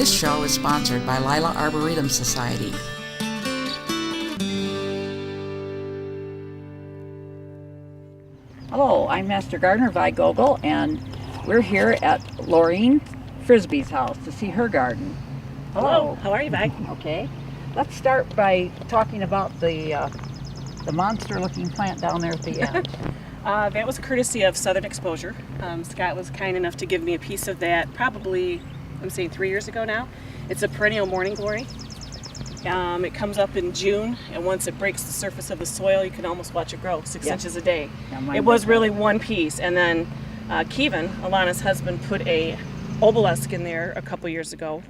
This show is sponsored by Lila Arboretum Society. Hello, I'm Master Gardener Vi Gogol, and we're here at Laureen Frisbie's house to see her garden. Hello, how are you, Vi? Okay, let's start by talking about the monster-looking plant down there at the end. That was courtesy of Southern Exposure. Scott was kind enough to give me a piece of that probably, I'm saying 3 years ago now. It's a perennial morning glory. It comes up in June, and once it breaks the surface of the soil, you can almost watch it grow 6 inches a day. It was really one piece, and then Kevin, Alana's husband, put a obelisk in there a couple years ago,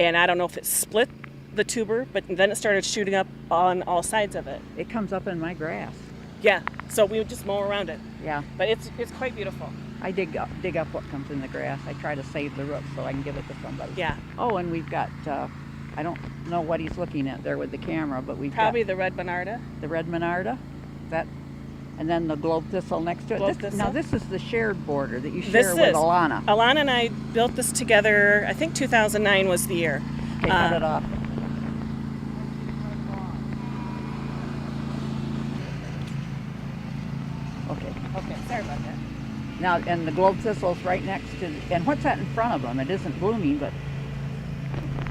and I don't know if it split the tuber, but then it started shooting up on all sides of it. It comes up in my grass. Yeah, so we would just mow around it. Yeah. But it's quite beautiful. I dig up what comes in the grass. I try to save the roots so I can give it to somebody. Yeah. Oh, and we've got, I don't know what he's looking at there with the camera, but we've Probably got the red Monarda. the red Monarda. That, and then the globe thistle next to it. Now this is the shared border that you share with Alana. Alana and I built this together, I think 2009 was the year. Okay, cut it off. Okay, sorry about that. Now, and the globe thistle's right next to, and what's that in front of them? It isn't blooming, but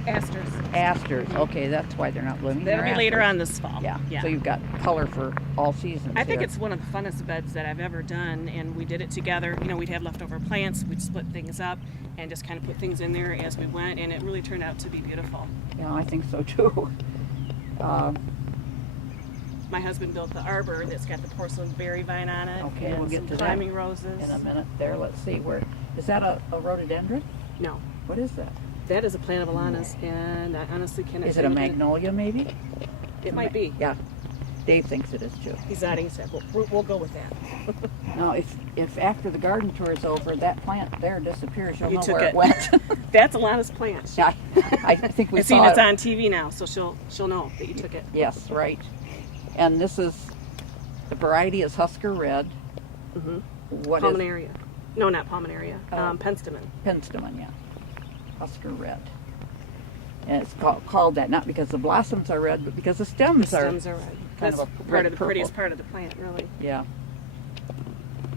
Asters. asters. Okay, that's why they're not blooming. That'll They're be later asters. on this fall. Yeah. So you've got color for all seasons. I think here. it's one of the funnest beds that I've ever done, and we did it together. You know, we'd have leftover plants, we'd split things up, and just kind of put things in there as we went, and it really turned out to be beautiful. Yeah, I think so too. My husband built the arbor that's got the porcelain berry vine on it. Okay, and we'll get some to climbing that roses. in a minute. There, let's see. Where is that? A rhododendron? No, What is that? that is a plant of Alana's, and I honestly cannot. Is it a magnolia, maybe? It might be. Yeah. Dave thinks it is too. He's nodding his head. We'll go with that. Now, if after the garden tour is over, that plant there disappears, you'll You know took where it it. went. That's Alana's plant. Yeah, I think we I've seen saw it's it. on TV now, so she'll know that you took it. Yes, right. And this is, the variety is Husker Red. Mm-hmm. What is Palmaria. No, not Palmaria. Penstemon. Penstemon, yeah. Husker Red. And it's called that not because the blossoms are red, but because the stems, The stems are red. kind That's of a part of the red-purple. prettiest part of the plant, really. Yeah.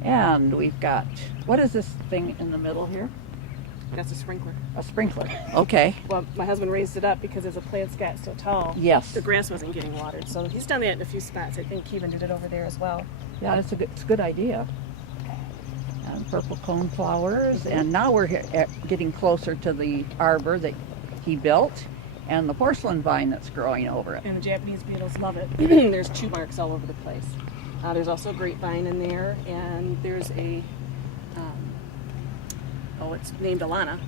And we've got, what is this thing in the middle here? That's a sprinkler. A sprinkler. Okay. Well, my husband raised it up because as the plants got so tall, Yes. the grass wasn't getting watered. So he's done that in a few spots. I think Kevin did it over there as well. Yeah, it's a good idea. And purple cone flowers. And now we're getting closer to the arbor that he built and the porcelain vine that's growing over it. And the Japanese beetles love it. There's chew marks all over the place. There's also a grapevine in there, and there's a, it's named Alana.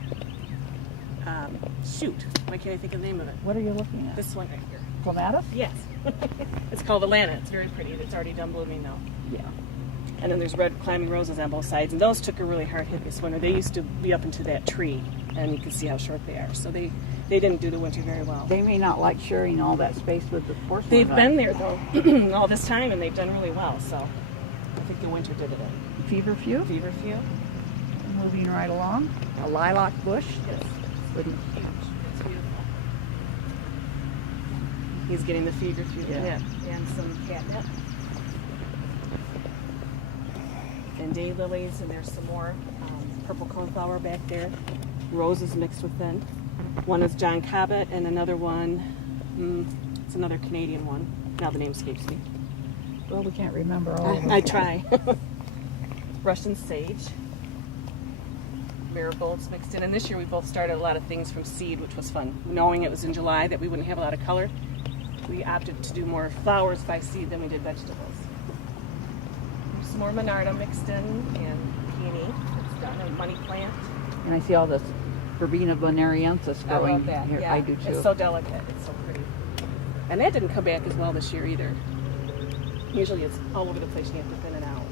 Shoot, why can't I think of the name of it? What are you looking at? This one right here. Clematis? Yes. It's called Alana. It's very pretty. It's already done blooming now. Yeah. And then there's red climbing roses on both sides, and those took a really hard hit this winter. They used to be up into that tree, and you can see how short they are. So they didn't do the winter very well. They may not like sharing all that space with the porcelain They've vine. been there though all this time, and they've done really well. So I think the winter did it in. Feverfew? Feverfew. Moving right along. A lilac bush. Yes. With Huge. It's beautiful. He's getting the feverfew Yeah. and some catnip. And daylilies, and there's some more purple coneflower back there. Roses mixed within. One is John Cobbett, and another one, it's another Canadian one. Now the name escapes me. Well, we can't remember all of them. I try. Russian sage. Marigolds mixed in. And this year we both started a lot of things from seed, which was fun. Knowing it was in July that we wouldn't have a lot of color, we opted to do more flowers by seed than we did vegetables. There's some more Monarda mixed in, and peony. It's done, and money plant. And I see all this Verbena bonariensis I growing love that. here. Yeah. I do too. It's so delicate. It's so pretty. And that didn't come back as well this year either. Usually it's all over the place and you have to thin it out.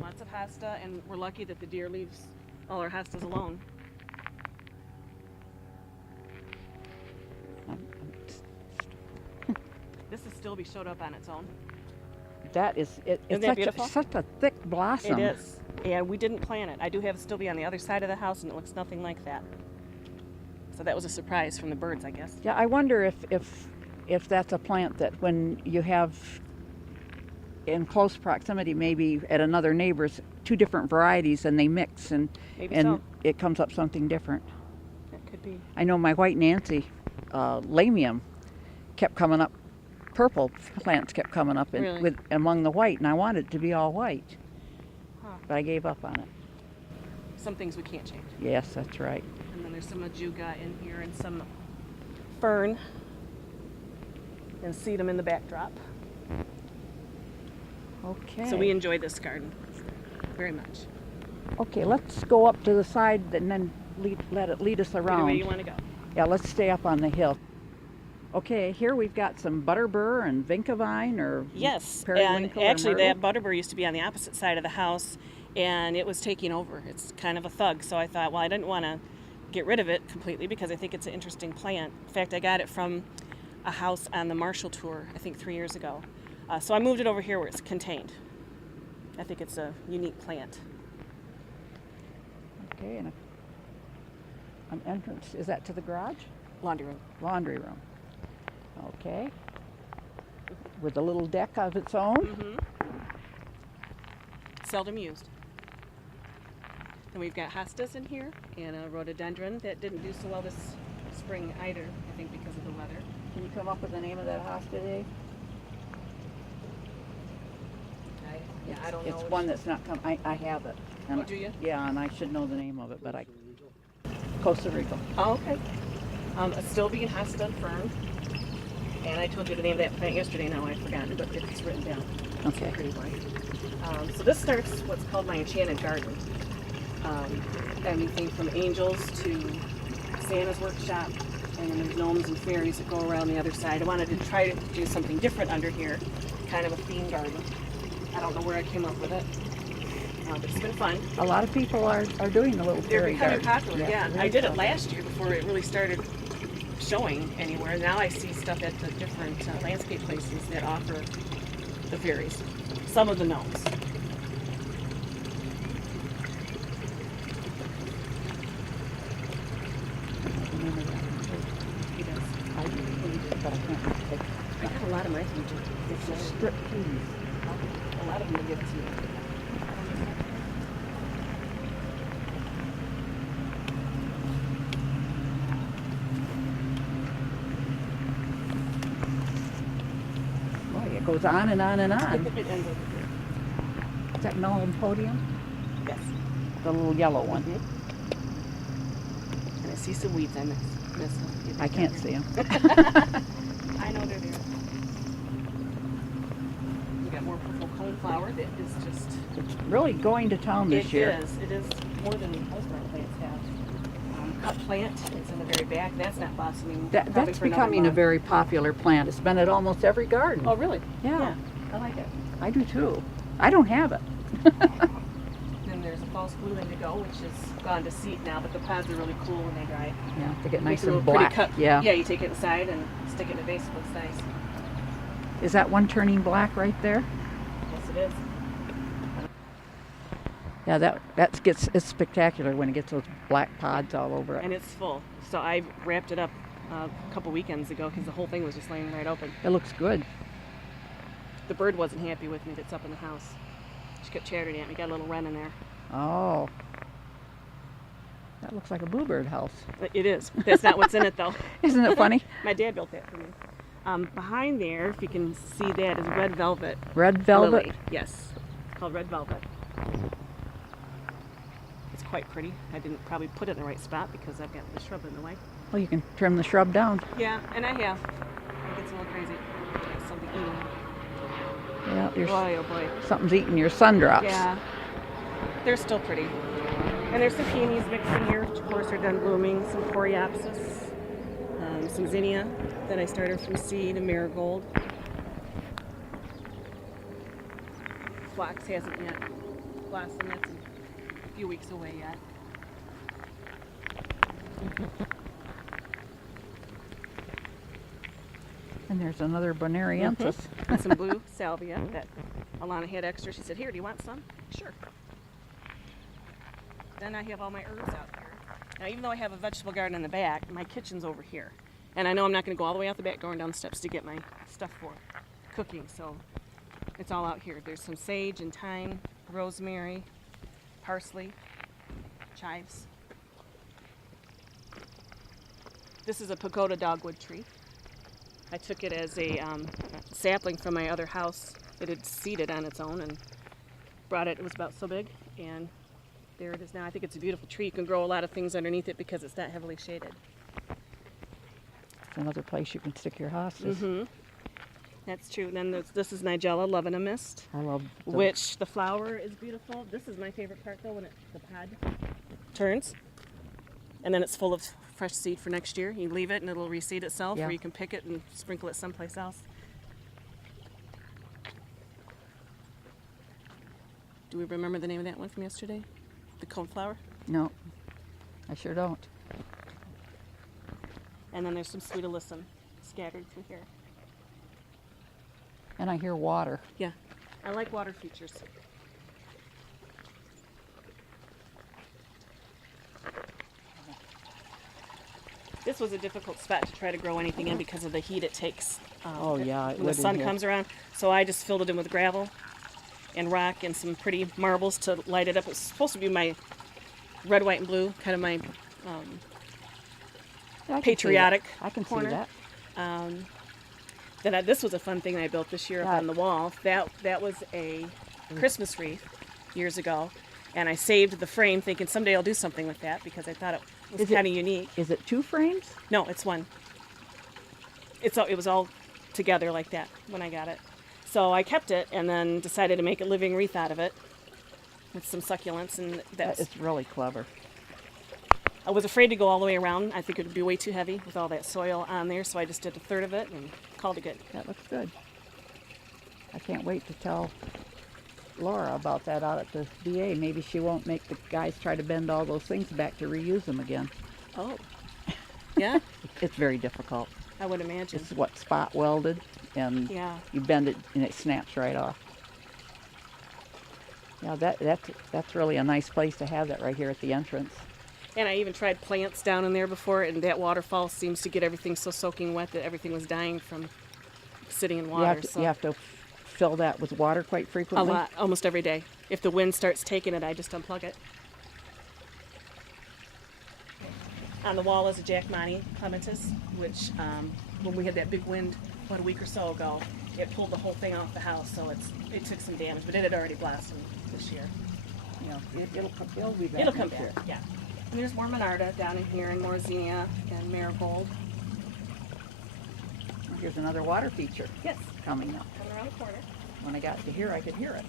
Lots of hosta, and we're lucky that the deer leaves all our hostas alone. This is Stilby showed up on its own. That is, it's Isn't that beautiful? such a thick blossom. It is. And we didn't plant it. I do have it still be on the other side of the house, and it looks nothing like that. So that was a surprise from the birds, I guess. Yeah, I wonder if that's a plant that when you have in close proximity, maybe at another neighbor's, two different varieties, and they mix, and Maybe and so. it comes up something different. That could be. I know my white Nancy lamium kept coming up, purple plants kept coming up Really? with among the white, and I wanted it to be all white, Huh. but I gave up on it. Some things we can't change. Yes, that's right. And then there's some ajuga in here and some fern. And sedum in the backdrop. Okay. So we enjoy this garden very much. Okay, let's go up to the side and then let it lead us Either around. way you want to go. Yeah, let's stay up on the hill. Okay, here we've got some butterbur and vinkavine or Yes, periwinkle and actually or myrtle. that butterbur used to be on the opposite side of the house, and it was taking over. It's kind of a thug, so I thought, well, I didn't want to get rid of it completely because I think it's an interesting plant. In fact, I got it from a house on the Marshall tour, I think 3 years ago. So I moved it over here where it's contained. I think it's a unique plant. Okay, and an entrance. Is that to the garage? Laundry room. Laundry room. Okay. With a little deck of its own. Mm-hmm. Seldom used. Then we've got hostas in here and a rhododendron that didn't do so well this spring either, I think because of the weather. Can you come up with the name of that hosta, Dave? I don't know. It's one that's not come. I have it. And Oh, do you? Yeah, and I should know the name of it, but I. Costa Rica. Oh, okay. A still being hosta fern. And I told you the name of that plant yesterday, now I've forgotten, but it's written down. Okay. It's pretty white. So this starts what's called my enchanted garden. Anything from angels to Santa's workshop, and then there's gnomes and fairies that go around the other side. I wanted to try to do something different under here, kind of a theme garden. I don't know where I came up with it, but it's been fun. A lot of people are doing the little They're fairy becoming garden. popular, yeah. they're I did it popular. last year before it really started showing anywhere. Now I see stuff at the different landscape places that offer the fairies. Some of the gnomes. He does. I do, but I can't take. I got a lot of my food. It's a strip tease. A lot of them will give it to you. Boy, it goes on and on and on. It ends over here. Is that melon podium? Yes. The little yellow one. And I see some weeds I missed. I can't see them. I know they're there. We got more purple coneflower that is just. It's really going to town this year. It is. It is more than most of our plants have. Cut plant. It's in the very back. That's not blossoming. probably That's for another becoming a month. very popular plant. It's been at almost every garden. Oh, really? Yeah. I like it. I do too. I don't have it. Then there's a false blue indigo, which is gone to seed now, but the pods are really cool when they dry. Yeah, to get Makes nice a and little pretty black. cut. Yeah. Yeah, you take it inside and stick it in a vase. It looks nice. Is that one turning black right there? Yes, it is. Yeah, it's spectacular when it gets those black pods all over it. And it's full. So I wrapped it up a couple weekends ago because the whole thing was just laying right open. It looks good. The bird wasn't happy with me that's up in the house. She kept chattering at me. Got a little wren in there. Oh. That looks like a bluebird house. It is. That's not what's in it though. Isn't it funny? My dad built that for me. Behind there, if you can see that, is red velvet. Red velvet. Lily. Yes. It's called red velvet. It's quite pretty. I didn't probably put it in the right spot because I've got the shrub in the way. Well, you can trim the shrub down. Yeah, and I have. It gets a little crazy. Like something eating. Yeah, Boy, oh boy. something's eating your sundrops. Yeah. They're still pretty. And there's some peonies mixed in here, which of course are done blooming. Some coreopsis. Some zinnia that I started from seed, and marigold. Phlox hasn't yet blossomed. That's a few weeks away yet. And there's another bonariensis. And some blue salvia that Alana had extra. She said, "Here, do you want some?" Sure. then I have all my herbs out here. Now, even though I have a vegetable garden in the back, my kitchen's over here. And I know I'm not going to go all the way out the back door and down the steps to get my stuff for cooking, so it's all out here. There's some sage and thyme, rosemary, parsley, chives. This is a pagoda dogwood tree. I took it as a sapling from my other house. It had seeded on its own and brought it. It was about so big, and there it is now. I think it's a beautiful tree. You can grow a lot of things underneath it because it's not heavily shaded. It's another place you can stick your hostas. Mm-hmm. That's true. Then this is Nigella, Love in a Mist, I love the, which the flower is beautiful. This is my favorite part though, when the pod turns, and then it's full of fresh seed for next year. You leave it and it'll reseed itself, Yeah. or you can pick it and sprinkle it someplace else. Do we remember the name of that one from yesterday? The coneflower? No, I sure don't. And then there's some sweet alyssum scattered through here. And I hear water. Yeah, I like water features. This was a difficult spot to try to grow anything in because of the heat it takes Oh, yeah, it when the would in sun here. comes around. So I just filled it in with gravel and rock and some pretty marbles to light it up. It's supposed to be my red, white, and blue, kind of my I can see patriotic that. I can corner. see that. This was a fun thing I built this year up Yeah. on the wall. That was a Christmas wreath years ago, and I saved the frame thinking someday I'll do something with that because I thought it was Is it- kind of unique. Is it 2 frames? No, it's one. It was all together like that when I got it. So I kept it and then decided to make a living wreath out of it with some succulents, and That is really clever. I was afraid to go all the way around. I think it would be way too heavy with all that soil on there, so I just did a third of it and called it good. That looks good. I can't wait to tell Laura about that out at the VA. Maybe she won't make the guys try to bend all those things back to reuse them again. Oh, yeah, It's very difficult. I would imagine. It's what, spot welded, and Yeah. you bend it and it snaps right off. Yeah, that's really a nice place to have that right here at the entrance. And I even tried plants down in there before, and that waterfall seems to get everything so soaking wet that everything was dying from sitting in water. You have to fill that with water quite A frequently. lot, almost every day. If the wind starts taking it, I just unplug it. On the wall is a Jack Monte clematis, which when we had that big wind about a week or so ago, it pulled the whole thing off the house, so it took some damage, but it had already blossomed this year. It'll be back. It'll come back, yeah. And there's more Monarda down in here, and more zinnia and marigold. Here's another water feature Yes, coming up. coming around the corner. When I got to here, I could hear it.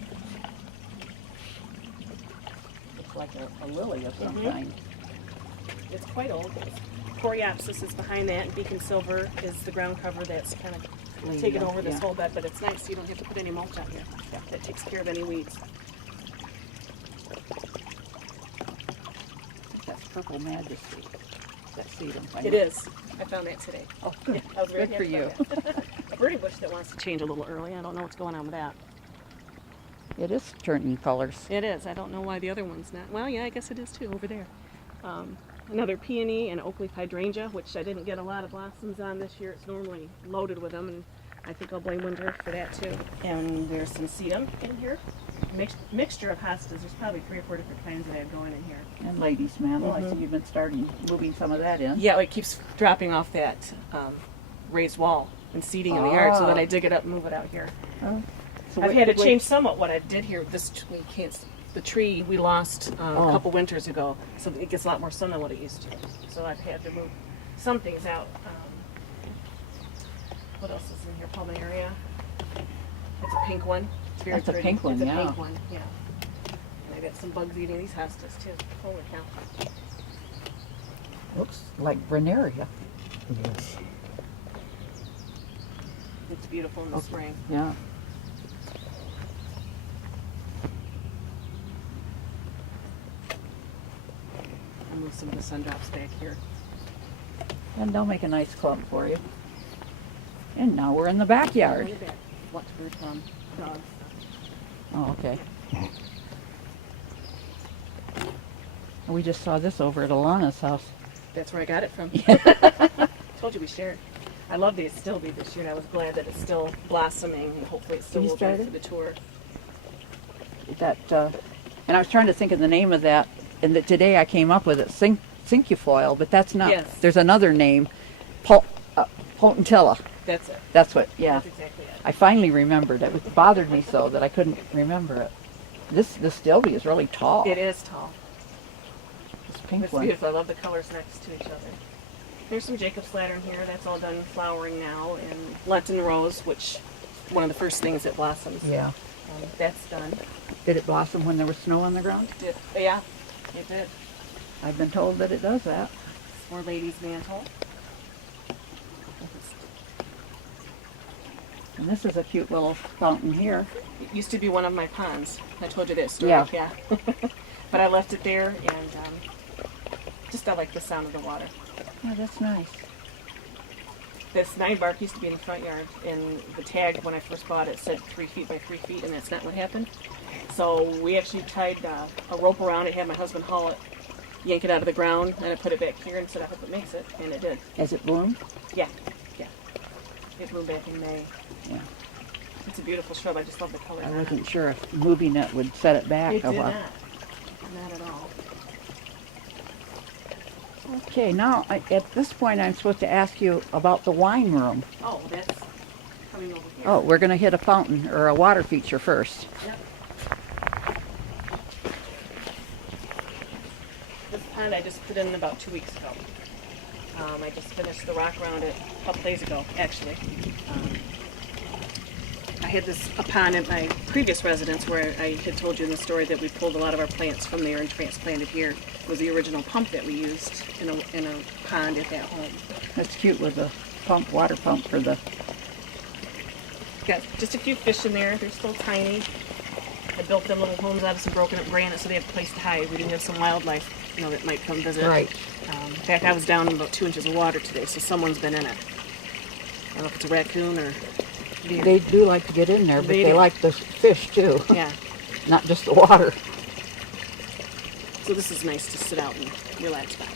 Looks like a lily of some Mhm. kind. It's quite old. Coreopsis is behind that, and beacon silver is the ground cover that's kind of taken over this Yeah. whole bed, but it's nice. You don't have to put any mulch on here. Yeah. That takes care of any weeds. That's purple majesty. That sedum. It is. I found that today. Oh, good. Yeah, I was very Good for happy you. about that. A birdie bush that wants to change a little early. I don't know what's going on with that. It is turning colors. It is. I don't know why the other one's not. Well, yeah, I guess it is too over there. Another peony and oak leaf hydrangea, which I didn't get a lot of blossoms on this year. It's normally loaded with them, and I think I'll blame winter for that too. And there's some sedum in here. Mixture of hostas. There's probably 3 or 4 different kinds that I have going in here. And ladies' mantle. I Mhm. see you've been starting moving some of that in. Yeah, it keeps dropping off that raised wall and seeding in the yard, so that I dig it up and move it out here. Oh. So I've wait- had to wait- change somewhat what I did here. The tree we lost a Oh. couple winters ago, so it gets a lot more sun than what it used to. So I've had to move some things out. What else is in here? Palmaria. It's a pink one. It's very That's a pretty. pink one, It's a yeah. pink one, yeah. And I got some bugs eating these hostas too. Holy cow. Looks like Veneria. It's beautiful in the spring. Yeah. I'll move some of the sun drops back here. And they'll make a nice clump for you. And now we're in the backyard. Look at that. What's bird from? Dogs. Oh, okay. We just saw this over at Alana's house. That's where I got it from. Told you we shared. I love the astilbe this year, and I was glad that it's still blossoming, and hopefully it still You will be for started? the tour. That, and I was trying to think of the name of that, and that today I came up with it, cinquefoil, but that's not. Yes. There's another name, potentilla. That's it. That's what. Yeah. That's exactly it. I finally remembered it. It bothered me so that I couldn't remember it. This stilbe is really tall. It is tall. This pink It's one. beautiful. I love the colors next to each other. There's some Jacob's ladder in here. That's all done flowering now. And Lenten rose, which one of the first things that blossoms. Yeah. That's done. Did it blossom when there was snow on the ground? Yeah, it did. I've been told that it does that. More lady's mantle. And this is a cute little fountain here. It used to be one of my ponds. I told you that story. Yeah. But I left it there, and just I like the sound of the water. Yeah, that's nice. This 9 bark used to be in the front yard, and the tag when I first bought it said 3 feet by 3 feet, and that's not what happened. So we actually tied a rope around it, had my husband haul it, yank it out of the ground, and I put it back here and said I hope it makes it, and it did. Has it bloomed? Yeah. It blew back in May. Yeah. It's a beautiful shrub. I just love the color. I wasn't sure if moving it would set it back. It or did what. not at all. Okay, now at this point I'm supposed to ask you about the wine room. Oh, that's coming over here. Oh, we're going to hit a fountain or a water feature first. Yep. This pond I just put in about 2 weeks ago. I just finished the rock around it a couple days ago, actually. I had a pond at my previous residence where I had told you in the story that we pulled a lot of our plants from there and transplanted here. It was the original pump that we used in a pond at that home. That's cute with the pump, water pump for the... Got just a few fish in there. They're still tiny. I built them little homes out of some broken up granite so they have a place to hide. We do have some wildlife, that might come visit. Right. In fact, I was down in about 2 inches of water today, so someone's been in it. I don't know if it's a raccoon or deer. They do like to get in there, but They they do. like the fish too, Yeah. not just the water. So this is nice to sit out and relax by.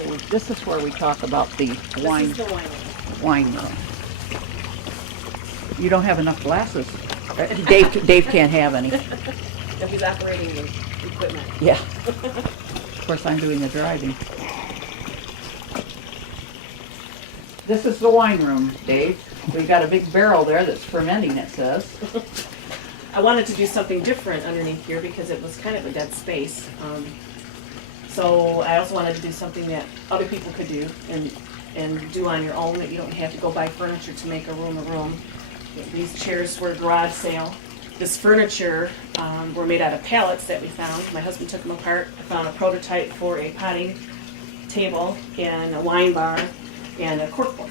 Okay, this is where we talk about the wine, This is the wine. wine room. You don't have enough glasses. Dave can't have any. That he's operating the equipment. Yeah. Of course, I'm doing the driving. This is the wine room, Dave. We've got a big barrel there that's fermenting, it says. I wanted to do something different underneath here because it was kind of a dead space. So I also wanted to do something that other people could do and do on your own, that you don't have to go buy furniture to make a room. These chairs were a garage sale. This furniture were made out of pallets that we found. My husband took them apart. I found a prototype for a potting table and a wine bar and a corkboard.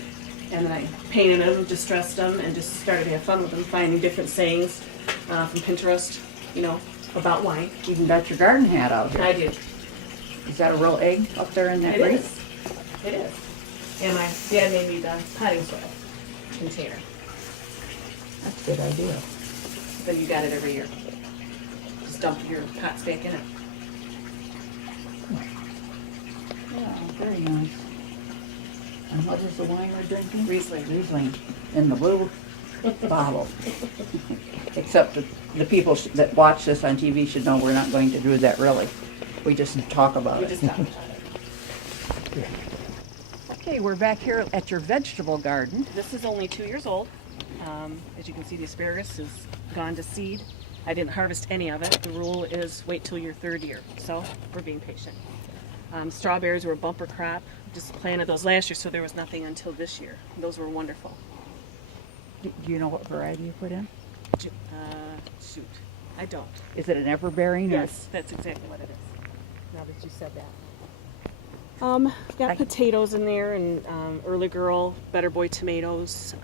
And then I painted them, distressed them, and just started to have fun with them, finding different sayings from Pinterest, about wine. You even got your garden hat out here. I do. Is that a real egg up there in that It grate? is. It is. And my dad made me the potting soil container. That's a good idea. Then you got it every year. Just dump your pots back in it. Yeah, very nice. And what is the wine we're drinking? Riesling. Riesling. In the blue bottle. Except the people that watch this on TV should know we're not going to do that really. We just talk about We it. just talked about it. Okay, we're back here at your vegetable garden. This is only 2 years old. As you can see, the asparagus is gone to seed. I didn't harvest any of it. The rule is wait till your 3rd year. So we're being patient. Strawberries were a bumper crop. Just planted those last year, so there was nothing until this year. Those were wonderful. Do you know what variety you put in? Shoot, I don't. Is it an everbearing? Yes, that's exactly what it is. Now that you said that. Got I- potatoes in there and early girl, better boy tomatoes,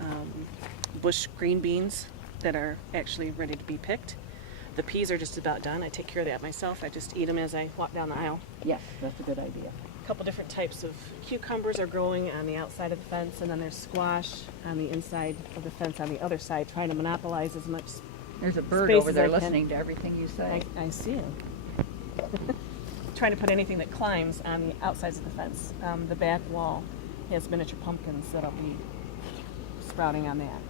bush green beans that are actually ready to be picked. The peas are just about done. I take care of that myself. I just eat them as I walk down the aisle. Yes, that's a good idea. A couple different types of cucumbers are growing on the outside of the fence, and then there's squash on the inside of the fence on the other side, trying to monopolize as much There's a bird spaces over there I can- listening to everything you say. I see him. Trying to put anything that climbs on the outsides of the fence. The back wall has miniature pumpkins that'll be sprouting on that.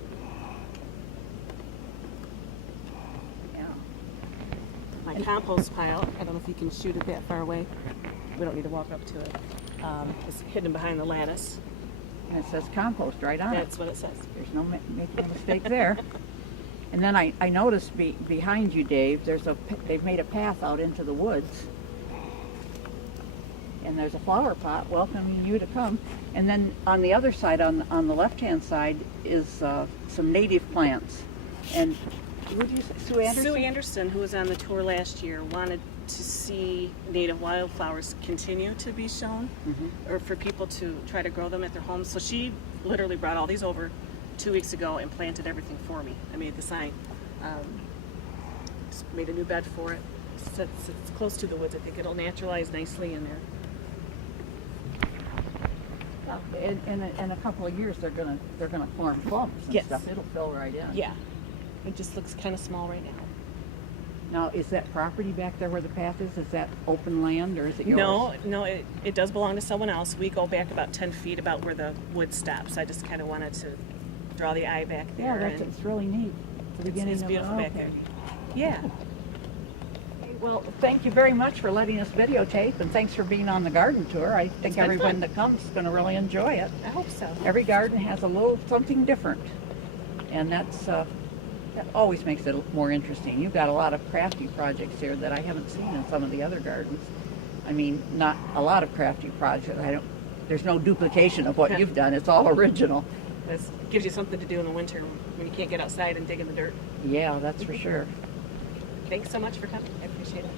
Yeah. My compost pile, I don't know if you can shoot it that far away. We don't need to walk up to it. It's hidden behind the lattice. And it says compost right on it. That's what it says. There's no making a mistake there. And then I noticed behind you, Dave, they've made a path out into the woods. And there's a flower pot welcoming you to come. And then on the other side, on the left-hand side, is some native plants. And what did you say, Sue Anderson? Sue Anderson, who was on the tour last year, wanted to see native wildflowers continue to be shown, or for people to try to grow them at their homes. So she literally brought all these over 2 weeks ago and planted everything for me. I made the sign, just made a new bed for it. It's close to the woods. I think it'll naturalize nicely in there. In a couple of years, they're gonna form clumps and Yes. stuff. It'll fill right in. Yeah, it just looks kind of small right now. Now, is that property back there where the path is? Is that open land or is it yours? No, it does belong to someone else. We go back about 10 feet about where the wood stops. I just kind of wanted to draw the eye back Yeah, there. it's really neat. The beginning It's of beautiful back there. Yeah. Well, thank you very much for letting us videotape, and thanks for being on the garden tour. I think been everyone fun. that comes is going to really enjoy it. I hope so. Every garden has a little something different, and that always makes it more interesting. You've got a lot of crafty projects here that I haven't seen in some of the other gardens. I mean, not a lot of crafty projects. There's no duplication of what you've done. It's all original. This gives you something to do in the winter when you can't get outside and dig in the dirt. Yeah, that's for sure. Thanks so much for coming. I appreciate it.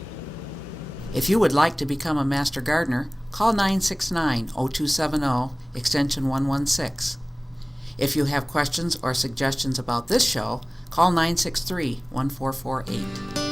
If you would like to become a Master Gardener, call 969-0270, extension 116. If you have questions or suggestions about this show, call 963-1448.